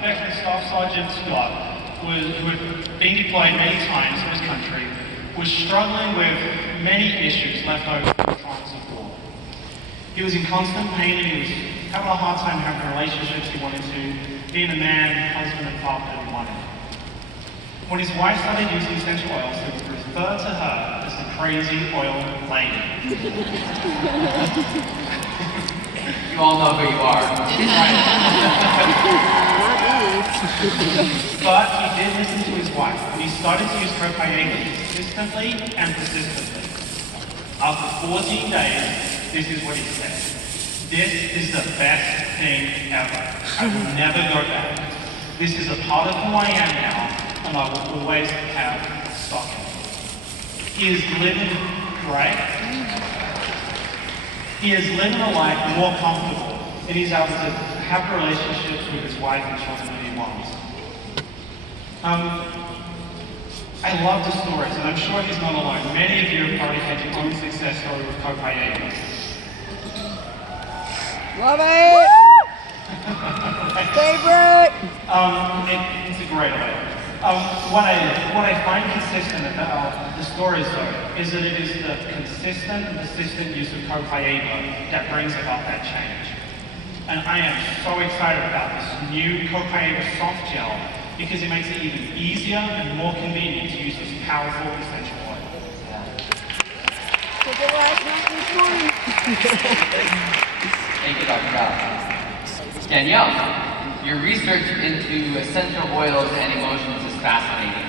veteran Staff Sergeant Scott, who had been deployed many times in his country, was struggling with many issues left over from the traumas of war. He was in constant pain and he was having a hard time having relationships he wanted to, being a man, husband and father that he wanted. When his wife started using essential oils, he would refer to her as the crazy oil lady. You all know who you are. But he did listen to his wife, and he started to use cocaine consistently and persistently. After 14 days, this is what he said. This is the best thing ever. I will never go back. This is a part of who I am now, and I will always have stock in it. He is living great. He is living a life more comfortable, and he's able to have relationships with his wife and children that he wants. I love the stories, and I'm sure he's not alone. Many of you have probably had your own success story with cocaine. Love it! Favorite! It's a great way. What I find consistent about the stories, though, is that it is the consistent and persistent use of cocaine that brings about that change. And I am so excited about this new cocaine soft gel because it makes it even easier and more convenient to use this powerful essential oil. Take it last night this morning. Thank you, Dr. Ralph. Danielle, your research into essential oils and emotions is fascinating.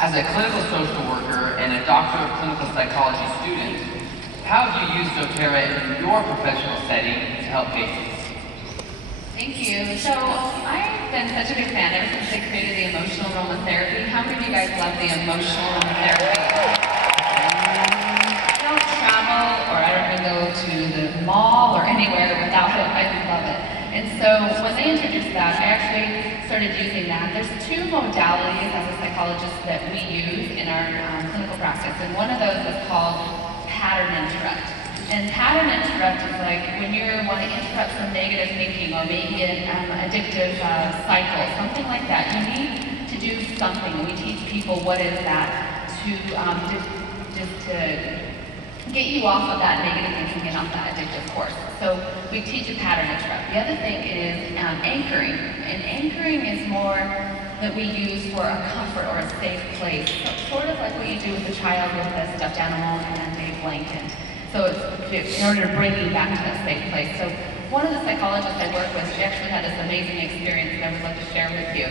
As a clinical social worker and a Doctor of Clinical Psychology student, how have you used doTERRA in your professional setting to help patients? Thank you. So I've been such a big fan ever since they created the emotional aromatherapy. How many of you guys love the emotional aromatherapy? I don't travel or I don't even go to the mall or anywhere without it. I love it. And so when they introduced that, I actually started using that. There's two modalities as a psychologist that we use in our clinical practice, and one of those is called pattern interrupt. And pattern interrupt is like when you want to interrupt some negative thinking or maybe an addictive cycle, something like that. You need to do something. We teach people what is that to just to get you off of that negative thinking and off that addictive course. So we teach a pattern interrupt. The other thing is anchoring. And anchoring is more that we use for a comfort or a safe place. So sort of like what you do with a child with a stuffed animal and a blanket. So it's in order to bring you back to that safe place. So one of the psychologists I work with, she actually had this amazing experience that I would love to share with you.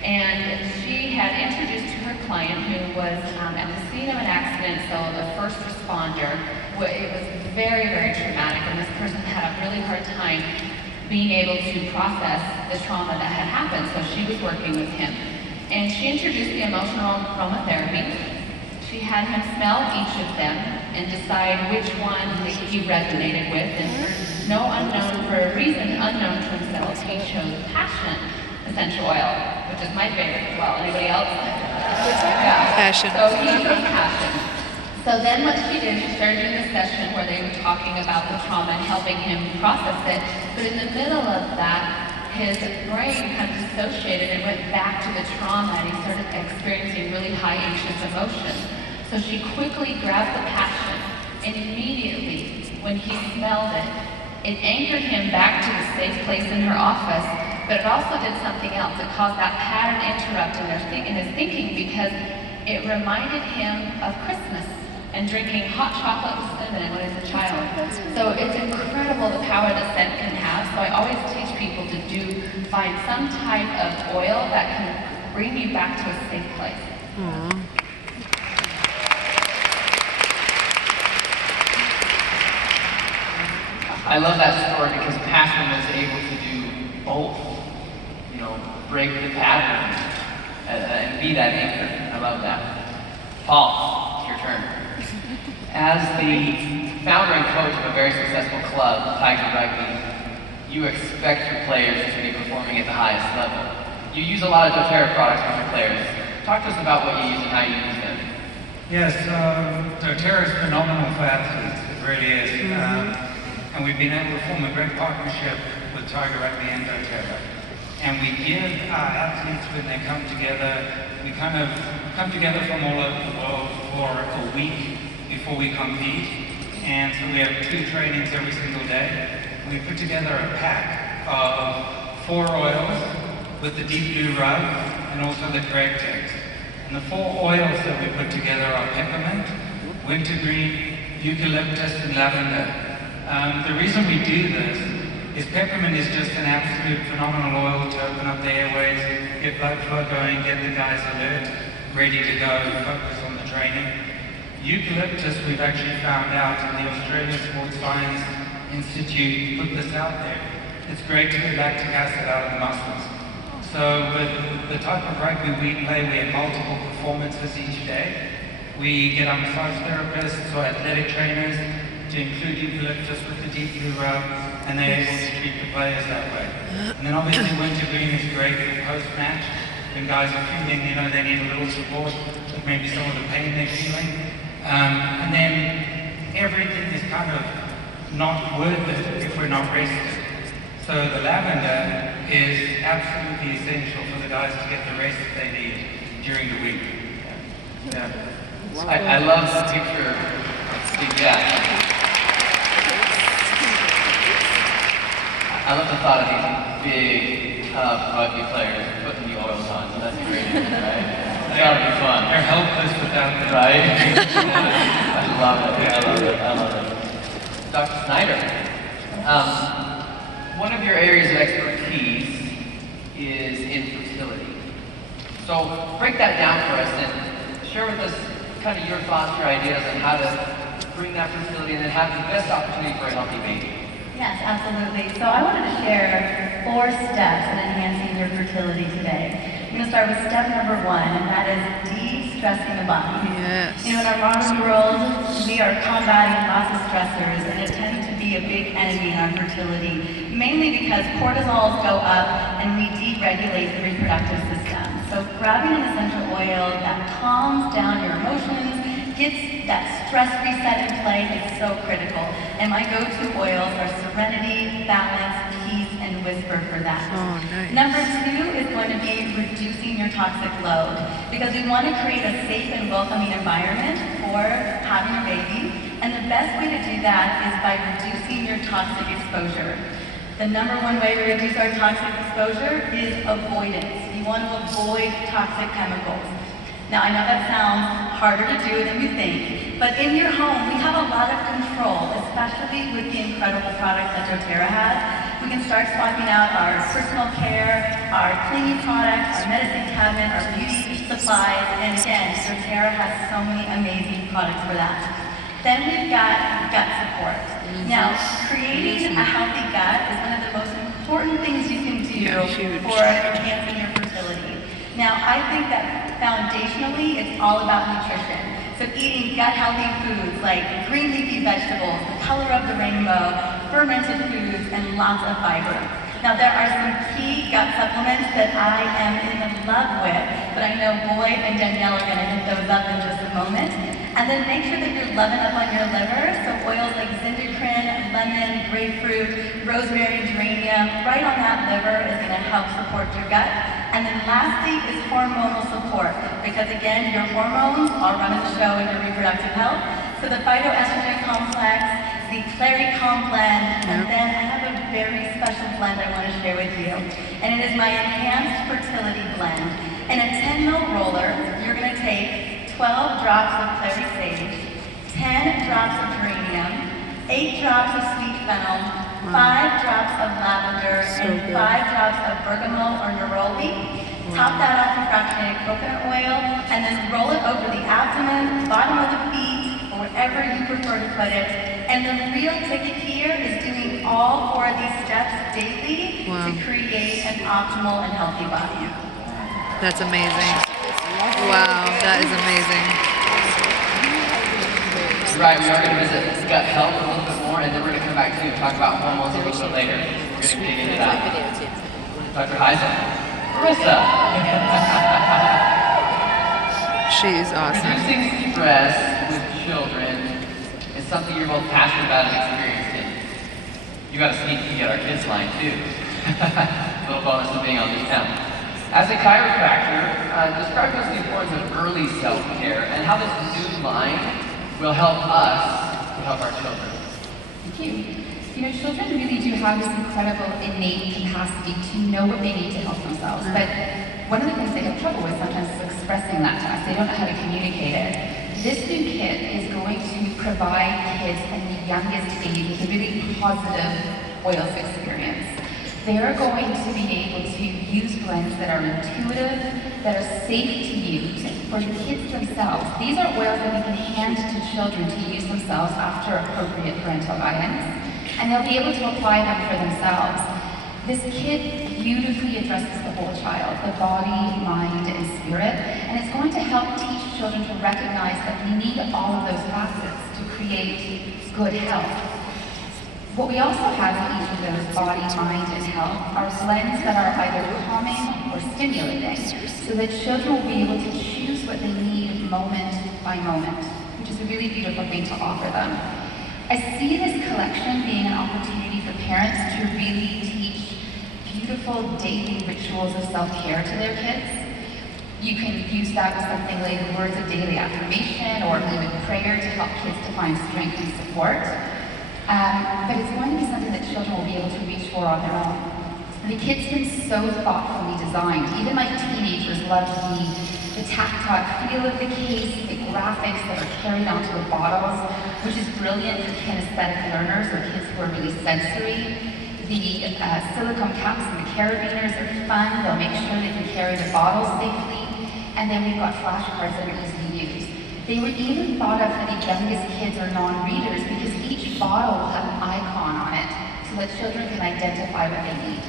And she had introduced to her client who was at the scene of an accident, so the first responder. It was very, very traumatic, and this person had a really hard time being able to process the trauma that had happened, so she was working with him. And she introduced the emotional aromatherapy. She had him smell each of them and decide which one he resonated with, and for a reason unknown to himself, he chose passion essential oil, which is my favorite as well. Anybody else? Yeah. Passion. So he chose passion. So then what she did, she started doing a session where they were talking about the trauma and helping him process it, but in the middle of that, his brain kind of dissociated and went back to the trauma, and he started experiencing really high anxious emotions. So she quickly grabbed the passion, and immediately, when he smelled it, it anchored him back to the safe place in her office, but it also did something else. It caused that pattern interrupt in his thinking because it reminded him of Christmas and drinking hot chocolate with cinnamon when he was a child. So it's incredible the power that scent can have. So I always teach people to find some type of oil that can bring you back to a safe place. Aww. I love that story because passion was able to do both. You know, break the pattern and be that anchor. I love that. Paul, it's your turn. As the founder and coach of a very successful club, Tiger Rugby, you expect your players to be performing at the highest level. You use a lot of doTERRA products with your players. Talk to us about what you use and how you use them. Yes, doTERRA is phenomenal for athletes. It really is. And we've been able to form a great partnership with Tiger Rugby and doTERRA. And we give our athletes, when they come together, we kind of come together from all over the world for a week before we compete. And so we have 2 trainings every single day. We put together a pack of 4 oils with the deep blue rub and also the correct text. And the 4 oils that we put together are peppermint, wintergreen, eucalyptus, and lavender. The reason we do this is peppermint is just an absolute phenomenal oil to open up the airways, get blood flow going, get the guys alert, ready to go, focus on the training. Eucalyptus, we've actually found out, and the Australian Sports Science Institute put this out there. It's great to get lactic acid out of the muscles. So with the type of rugby we play, we have multiple performances each day. We get our massage therapists or athletic trainers to include eucalyptus with the deep blue rub, and they're able to treat the players that way. And then obviously wintergreen is great for post-match, when guys are feeling, they need a little support with maybe some of the pain they're feeling. And then everything is kind of not worth it if we're not rested. So the lavender is absolutely essential for the guys to get the rest that they need during the week. Yeah. I love the picture of Steve Gadd. I love the thought of these big, tough rugby players putting the oils on, so that's great, right? It's gotta be fun. They're helpless without them. Right? I love it. Dr. Snyder, one of your areas of expertise is infertility. So break that down for us and share with us kind of your thoughts, your ideas on how to bring that fertility and then have the best opportunity for a healthy baby. Yes, absolutely. So I wanted to share 4 steps in enhancing your fertility today. I'm going to start with step number 1, and that is de-stressing the body. Yes. In our modern world, we are combating lots of stressors, and it tends to be a big enemy in our fertility, mainly because cortisols go up and we deregulate the reproductive system. So grabbing an essential oil that calms down your emotions, gets that stress reset in play is so critical. And my go-to oils are Serenity, Balance, Peace, and Whisper for that. Oh, nice. Number 2 is going to be reducing your toxic load, because we want to create a safe and welcoming environment for having a baby. And the best way to do that is by reducing your toxic exposure. The number 1 way to reduce our toxic exposure is avoidance. You want to avoid toxic chemicals. Now, I know that sounds harder to do than you think, but in your home, we have a lot of control, especially with the incredible products that doTERRA has. We can start swapping out our personal care, our cleaning products, our medicine cabinet, our beauty supplies, and again, doTERRA has so many amazing products for that. Then we've got gut support. Now, creating a healthy gut is one of the most important things you can do for enhancing your fertility. Now, I think that foundationally, it's all about nutrition. So eating gut-healthy foods like green leafy vegetables, the color of the rainbow, fermented foods, and lots of fiber. Now, there are some key gut supplements that I am in love with, but I know Boyd and Danielle are going to hit those up in just a moment. And then make sure that you're loving up on your liver, so oils like zindercrine, lemon, grapefruit, rosemary, geranium, right on that liver is going to help support your gut. And then lastly is hormonal support, because again, your hormones are running the show in your reproductive health. So the phytoestrogen complex, the Claricom blend, and then I have a very special blend I want to share with you. And it is my Enhanced Fertility Blend. In a 10 ml roller, you're going to take 12 drops of clary sage, 10 drops of geranium, 8 drops of sweet fennel, 5 drops of lavender, and 5 drops of bergamot or neroli. Top that off with fractionated coconut oil, and then roll it over the abdomen, bottom of the feet, or wherever you prefer to put it. And the real ticket here is doing all 4 of these steps daily to create an optimal and healthy body. That's amazing. Wow, that is amazing. Right, we are going to visit gut health a little bit more, and then we're going to come back to you and talk about hormones a little bit later. We're going to dig into that. Dr. Heisen. Marissa. She's awesome. Reducing stress with children is something you're both passionate about and experienced in. You got a sneak peek at our kids line too. little bonus of being on this panel. As a chiropractor, describe to us the importance of early self-care and how this new mind will help us to help our children. Thank you. You know, children really do have this incredible innate capacity to know what they need to help themselves. But one of the things they have trouble with sometimes is expressing that to us. They don't know how to communicate it. This new kit is going to provide kids in the youngest age with a really positive oils experience. They're going to be able to use blends that are intuitive, that are safe to use for the kids themselves. These are oils that we can hand to children to use themselves after appropriate parental guidance, and they'll be able to apply them for themselves. This kit beautifully addresses the whole child, the body, mind, and spirit, and it's going to help teach children to recognize that we need all of those facets to create good health. What we also have in each of those, body, mind, and health, are blends that are either calming or stimulating, so that children will be able to choose what they need moment by moment, which is a really beautiful thing to offer them. I see this collection being an opportunity for parents to really teach beautiful daily rituals of self-care to their kids. You can use that with something like words of daily affirmation or even prayer to help kids to find strength and support. But it's going to be something that children will be able to reach for on their own. The kit's been so thoughtfully designed. Even my teenagers love the tactile feel of the case, the graphics that are carried onto the bottles, which is brilliant for kinesthetic learners or kids who are really sensory. The silicone caps and the carabiners are fun. They'll make sure they can carry the bottles safely. And then we've got flashcards that are easy to use. They were even thought of for the youngest kids or non-readers because each bottle will have an icon on it so that children can identify what they need.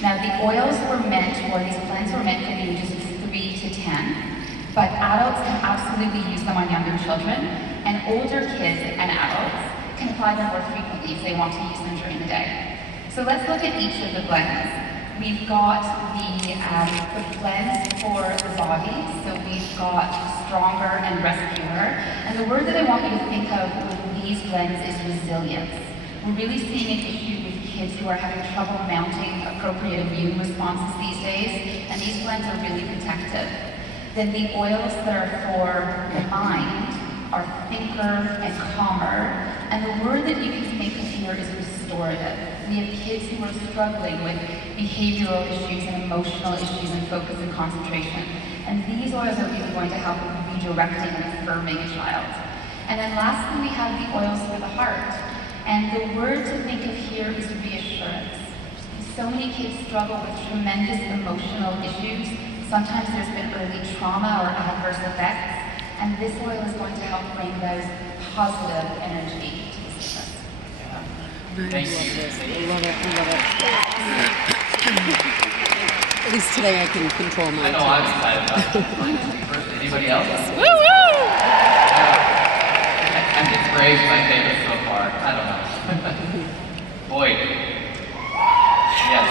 Now the oils were meant, or these blends were meant for the ages of 3 to 10, but adults can absolutely use them on younger children, and older kids and adults can apply them more frequently if they want to use them during the day. So let's look at each of the blends. We've got the blends for the body, so we've got stronger and rescuer. And the word that I want you to think of with these blends is resilience. We're really seeing an issue with kids who are having trouble mounting appropriate immune responses these days, and these blends are really protective. Then the oils that are for the mind are thinker and calmer, and the word that you can think of here is restorative. We have kids who are struggling with behavioral issues and emotional issues and focus and concentration. And these oils are really going to help with redirecting and affirming a child. And then lastly, we have the oils for the heart. And the word to think of here is reassurance. So many kids struggle with tremendous emotional issues. Sometimes there's been early trauma or adverse effects. And this oil is going to help bring those positive energy to the system. Thank you. Love it, love it. At least today I can control my I know I'm excited about it. Anybody else? Woo woo! I think Brave's my favorite so far. I don't know. Boyd. Yes.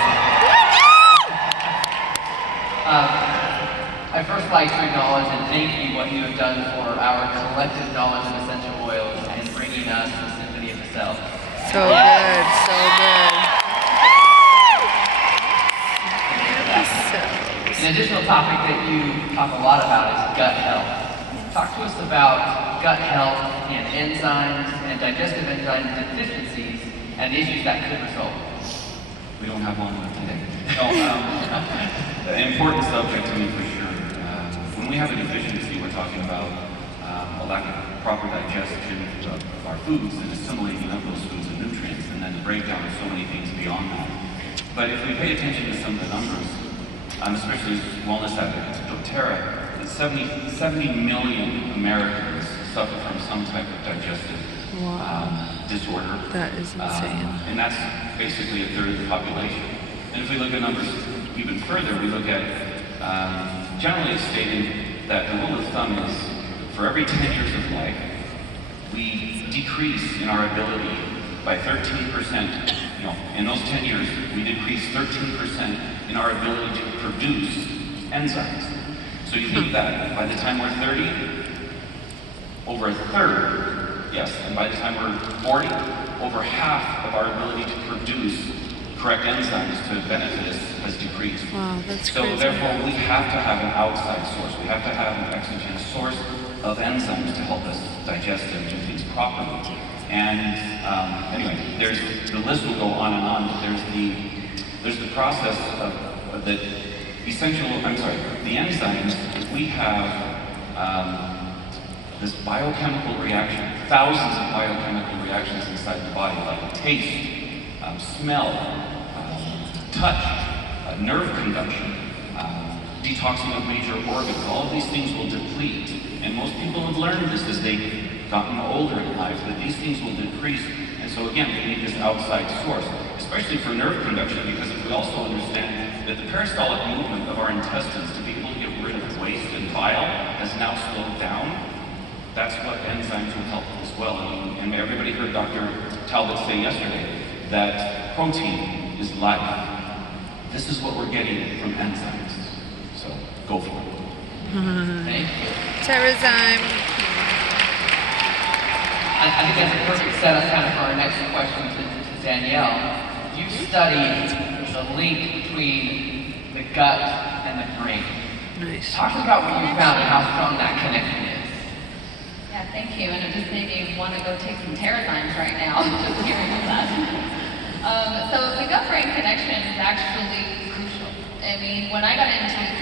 I'd first like to acknowledge and thank you what you have done for our collective knowledge of essential oils and bringing us the symphony of the self. So good, so good. An additional topic that you talk a lot about is gut health. Talk to us about gut health and enzymes and digestive enzyme deficiencies and issues that could result. We don't have long left today. An important subject to me for sure. When we have a deficiency, we're talking about a lack of proper digestion of our foods and assimilating of those foods and nutrients, and then the breakdown of so many things beyond that. But if we pay attention to some of the numbers, especially as wellness advocates, doTERRA, that 70 million Americans suffer from some type of digestive disorder. That is insane. And that's basically a third of the population. And if we look at numbers even further, we look at, generally it's stated that the rule of thumb is for every 10 years of life, we decrease in our ability by 13%. In those 10 years, we decrease 13% in our ability to produce enzymes. So you think that by the time we're 30, over a third, yes, and by the time we're 40, over half of our ability to produce correct enzymes to benefit us has has decreased. Wow, that's So crazy. therefore, we have to have an outside source. We have to have an exogenous source of enzymes to help us digest and do things properly. And anyway, the list will go on and on, but there's the process of the enzymes. We have this biochemical reaction, thousands of biochemical reactions inside the body, like taste, smell, touch, nerve conduction, detoxing of major organs. All of these things will deplete. And most people have learned this as they've gotten older in life, that these things will decrease. And so again, we need this outside source, especially for nerve conduction, because if we also understand that the peristaltic movement of our intestines to be able to get rid of waste and bile has now slowed down, that's what enzymes will help as well. And everybody heard Dr. Talbot say yesterday that protein is life. This is what we're getting from enzymes. So go for it. Thank you. Terra time. I think that's a perfect setup kind of for our next question to Danielle. You studied the link between the gut and the brain. Nice. Talk to us about what you found and how strong that connection is. Yeah, thank you. And it just made me want to go take some Terrazymes right now, just hearing that. So the gut-brain connection is actually crucial. I mean, when I got into,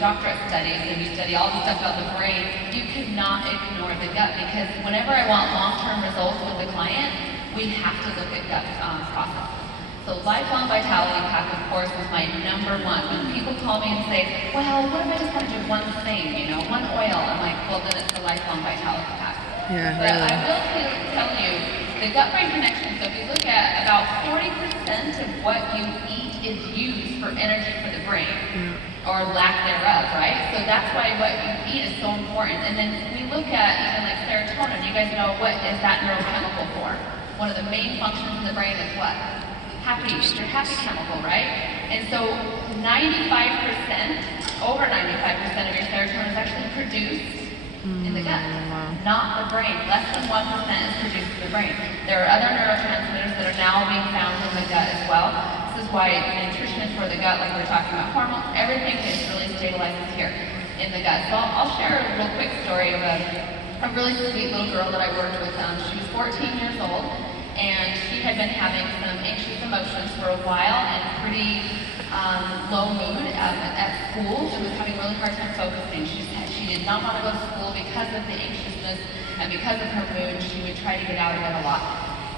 doctorate studies and you study all the stuff about the brain, you cannot ignore the gut, because whenever I want long-term results with a client, we have to look at gut processes. So lifelong vitality pack, of course, is my number one. When people call me and say, well, what if I just want to do one thing, one oil? I'm like, well, then it's the lifelong vitality pack. Yeah, But really. I will tell you, the gut-brain connection, so if you look at about 40% of what you eat is used for energy for the brain, or lack thereof, right? So that's why what you eat is so important. And then we look at even like serotonin. You guys know, what is that neurochemical for? One of the main functions in the brain is what? Happy, your happy chemical, right? And so 95%, over 95% of your serotonin is actually produced in the gut, not the brain. Less than 1% is produced in the brain. There are other neurotransmitters that are now being found in the gut as well. This is why nutrition is for the gut, like we were talking about hormones. Everything is really stabilizes here in the gut. So I'll share a real quick story of a really sweet little girl that I worked with. She was 14 years old, and she had been having some anxious emotions for a while and pretty low mood at school. She was having a really hard time focusing. She did not want to go to school because of the anxiousness and because of her mood. She would try to get out of it a lot.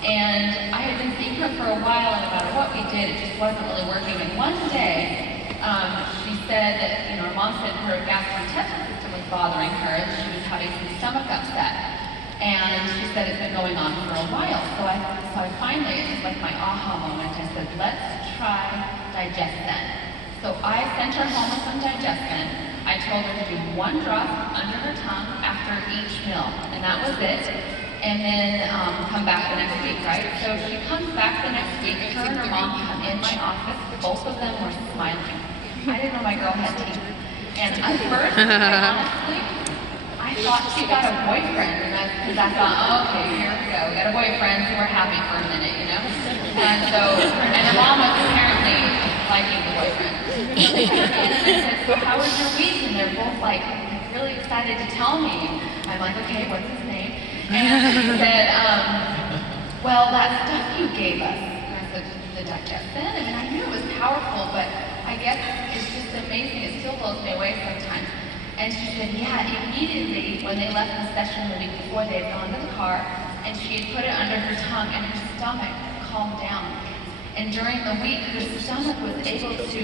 And I had been seeing her for a while, and no matter what we did, it just wasn't really working. And one day, she said that, her mom said her gastrointestinal system was bothering her, and she was having some stomach upset. And she said it's been going on for a while. So I finally, it was like my aha moment. I said, let's try Digestin. So I sent her home with some Digestin. I told her to do 1 drop under her tongue after each meal, and that was it. And then come back the next week, right? So she comes back the next week. Her and her mom come in my office. Both of them were smiling. I didn't know my girl had teeth. And at first, I thought she got a boyfriend, because I thought, oh, okay, here we go. We got a boyfriend, so we're happy for a minute, And the mom was apparently liking the boyfriend. So they came in and I said, so how was your week? And they're both like really excited to tell me. I'm like, okay, what's his name? And she said, well, that stuff you gave us. And I said, the Digestin? I mean, I knew it was powerful, but I guess it's just amazing. It still blows me away sometimes. And she said, yeah, immediately when they left the session the week before, they had gone to the car, and she had put it under her tongue, and her stomach calmed down. And during the week, her stomach was able to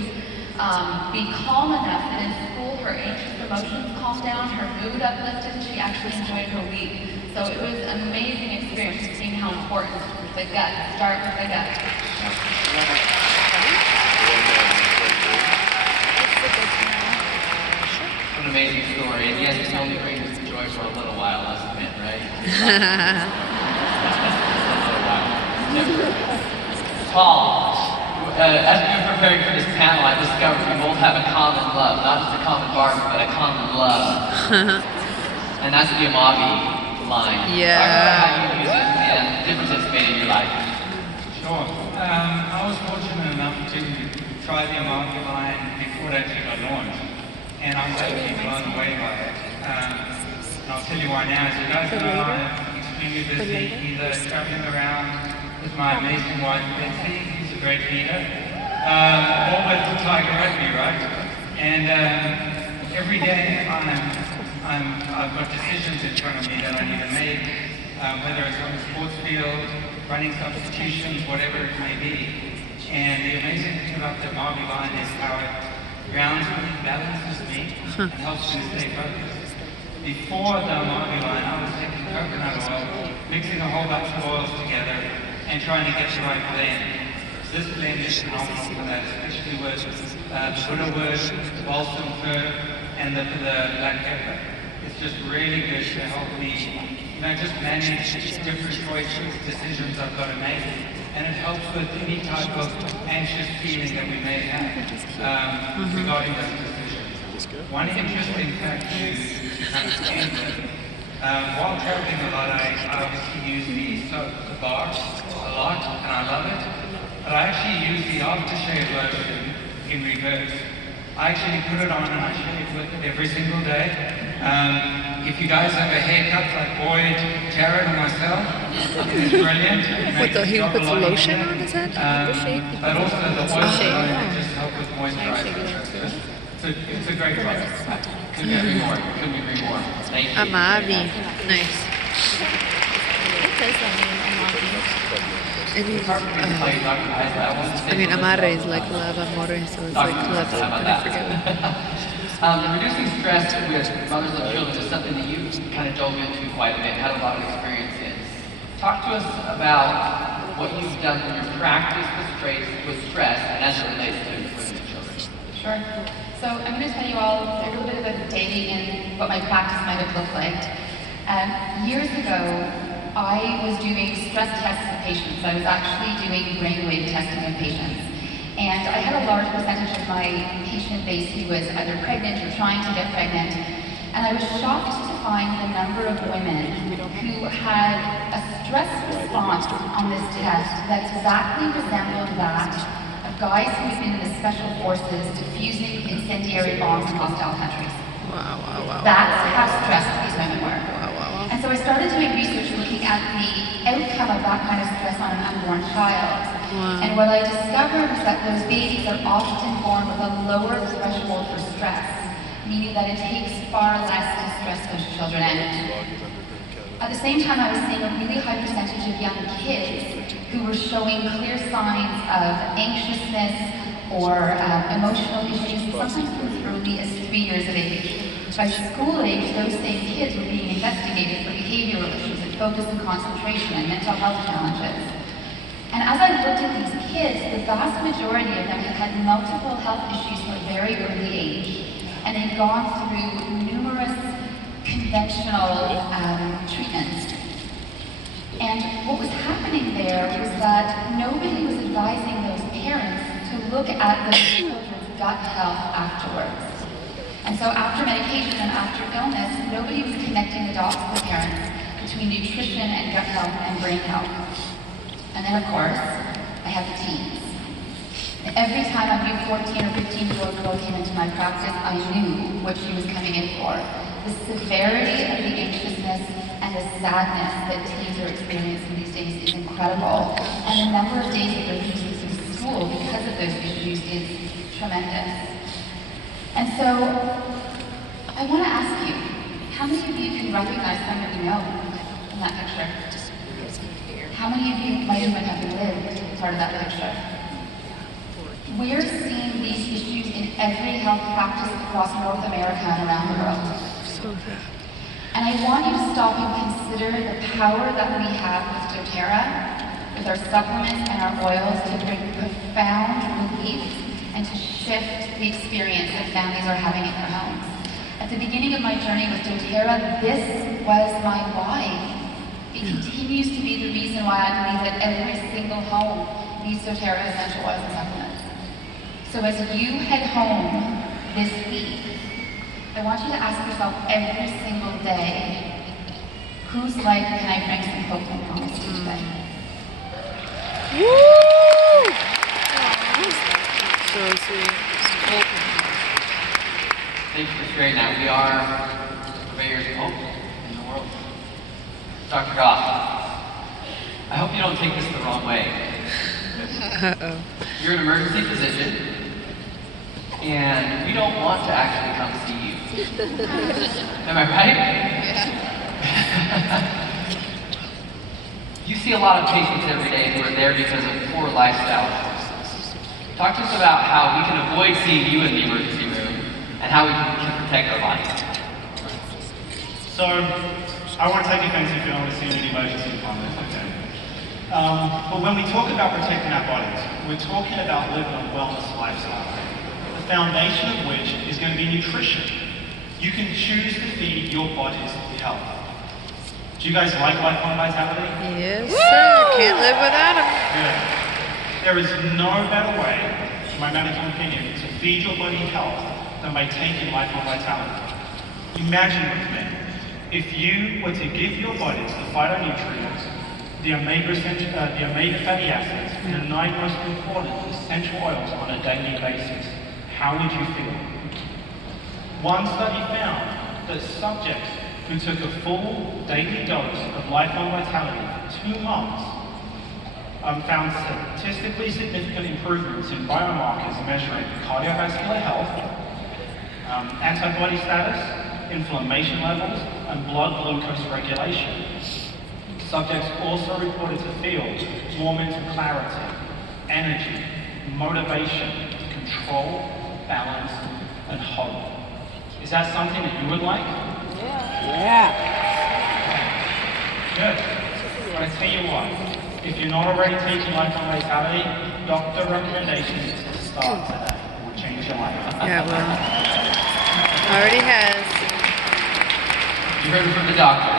be calm enough that in school her anxious emotions calmed down, her mood uplifted, and she actually enjoyed her week. So it was an amazing experience seeing how important the gut, start with the gut. What an amazing story. And yes, it only brings us joy for a little while, let's admit, right? Paul, as we were preparing for this panel, I discovered we both have a common love. Not just a common bargain, but a common love. And that's the Amagi line. Yeah. Talk about how you use it and the difference it's made in your life. Sure. I was fortunate enough to tried the Amalfi line before it actually got launched, and I was actually blown away by it. And I'll tell you why now. As you guys know, I'm extremely busy, either traveling around with my amazing wife Betsy, who's a great leader, or with the Tiger Rugby, right? And every day I've got decisions in front of me that I need to make, whether it's on the sports field, running substitutions, whatever it may be. And the amazing thing about the Amalfi line is how it grounds me, balances me, and helps me stay focused. Before the Amalfi line, I was taking coconut oil, mixing a whole bunch of oils together, and trying to get the right blend. This blend is phenomenal for that, especially with the Buddha wood, the balsam fir, and the black pepper. It's just really good to help me, just manage different choices, decisions I've got to make. And it helps with any type of anxious feeling that we may have regarding those decisions. One interesting fact to kind of end with, while traveling a lot, I obviously use the soap, the bar, a lot, and I love it. But I actually use the aftershave lotion in reverse. I actually put it on and I shave with it every single day. If you guys have a haircut like Boyd, Jared, and myself, it is brilliant. What, he puts lotion on his head? But also the oil just help with moisturizing. It's a great product. Couldn't agree more. Couldn't agree more. Thank you. Amavi. Nice. I mean, amare is like love, amore, so it's like love. I forget. Reducing stress with mothers of children is something that you kind of dove into quite a bit, had a lot of experience in. Talk to us about what you've done in your practice with stress and as it relates to women and children. Sure. So I'm going to tell you all a little bit about the dating and what my practice might have looked like. Years ago, I was doing stress tests with patients. I was actually doing brainwave testing of patients. And I had a large percentage of my patient base who was either pregnant or trying to get pregnant. And I was shocked to find the number of women who had a stress response on this test that exactly resembled that of guys who had been in the special forces defusing incendiary bombs in hostile countries. Wow, wow, wow. That's how stressed these women were. Wow, wow, wow. And so I started doing research looking at the outcome of that kind of stress on an unborn child. Wow. And what I discovered was that those babies are often born with a lower threshold for stress, meaning that it takes far less to stress those children out. At the same time, I was seeing a really high percentage of young kids who were showing clear signs of anxiousness or emotional issues, sometimes as early as 3 years of age. By school age, those same kids were being investigated for behavioral issues like focus and concentration and mental health challenges. And as I looked at these kids, the vast majority of them had multiple health issues from a very early age, and they'd gone through numerous conventional treatments. And what was happening there was that nobody was advising those parents to look at their children's gut health afterwards. And so after medication and after illness, nobody was connecting the dots with the parents between nutrition and gut health and brain health. And then, of course, I have the teens. And every time a new 14 or 15-year-old girl came into my practice, I knew what she was coming in for. The severity of the anxiousness and the sadness that teens are experiencing these days is incredible. And the number of days that they're losing through school because of those issues is tremendous. And so, I want to ask you, how many of you can recognize someone you know in that picture? How many of you might even have lived part of that picture? We're seeing these issues in every health practice across North America and around the world. And I want you to stop and consider the power that we have with doTERRA, with our supplements and our oils to bring profound relief and to shift the experience that families are having in their homes. At the beginning of my journey with doTERRA, this was my why. It continues to be the reason why I believe that every single home needs doTERRA essential oils and supplements. So as you head home this week, I want you to ask yourself every single day, whose life can I bring some hope and promise to today? Woo! So So sweet. Thank you for sharing that. We are purveyors of hope in the world. Dr. Goff, I hope you don't take this the wrong way. Uh-oh. You're an emergency physician, and we don't want to actually come see you. Am I right? You see a lot of patients every day who are there because of poor lifestyle choices. Talk to us about how we can avoid seeing you in the emergency room and how we can protect our bodies. So, I won't take offense if you don't want to see any emergency department, okay? But when we talk about protecting our bodies, we're talking about living a wellness lifestyle, the foundation of which is going to be nutrition. You can choose to feed your bodies health. Do you guys like lifelong vitality? Yes, sir. Can't live without him. Good. There is no better way, in my medical opinion, to feed your body health than by taking lifelong vitality. Imagine with me, if you were to give your bodies the phytonutrients, the omega fatty acids, and the 9 most important essential oils on a daily basis, how would you feel? One study found that subjects who took a full daily dose of lifelong vitality for 2 months found statistically significant improvements in biomarkers measuring cardiovascular health, antibody status, inflammation levels, and blood glucose regulation. Subjects also reported to feel more mental clarity, energy, motivation, control, balance, and hope. Is that something that you would like? Yeah. Good. But I tell you what, if you're not already taking lifelong vitality, doctor recommendations is to start today. It will change your life. Yeah, well, already has. You heard it from the doctor.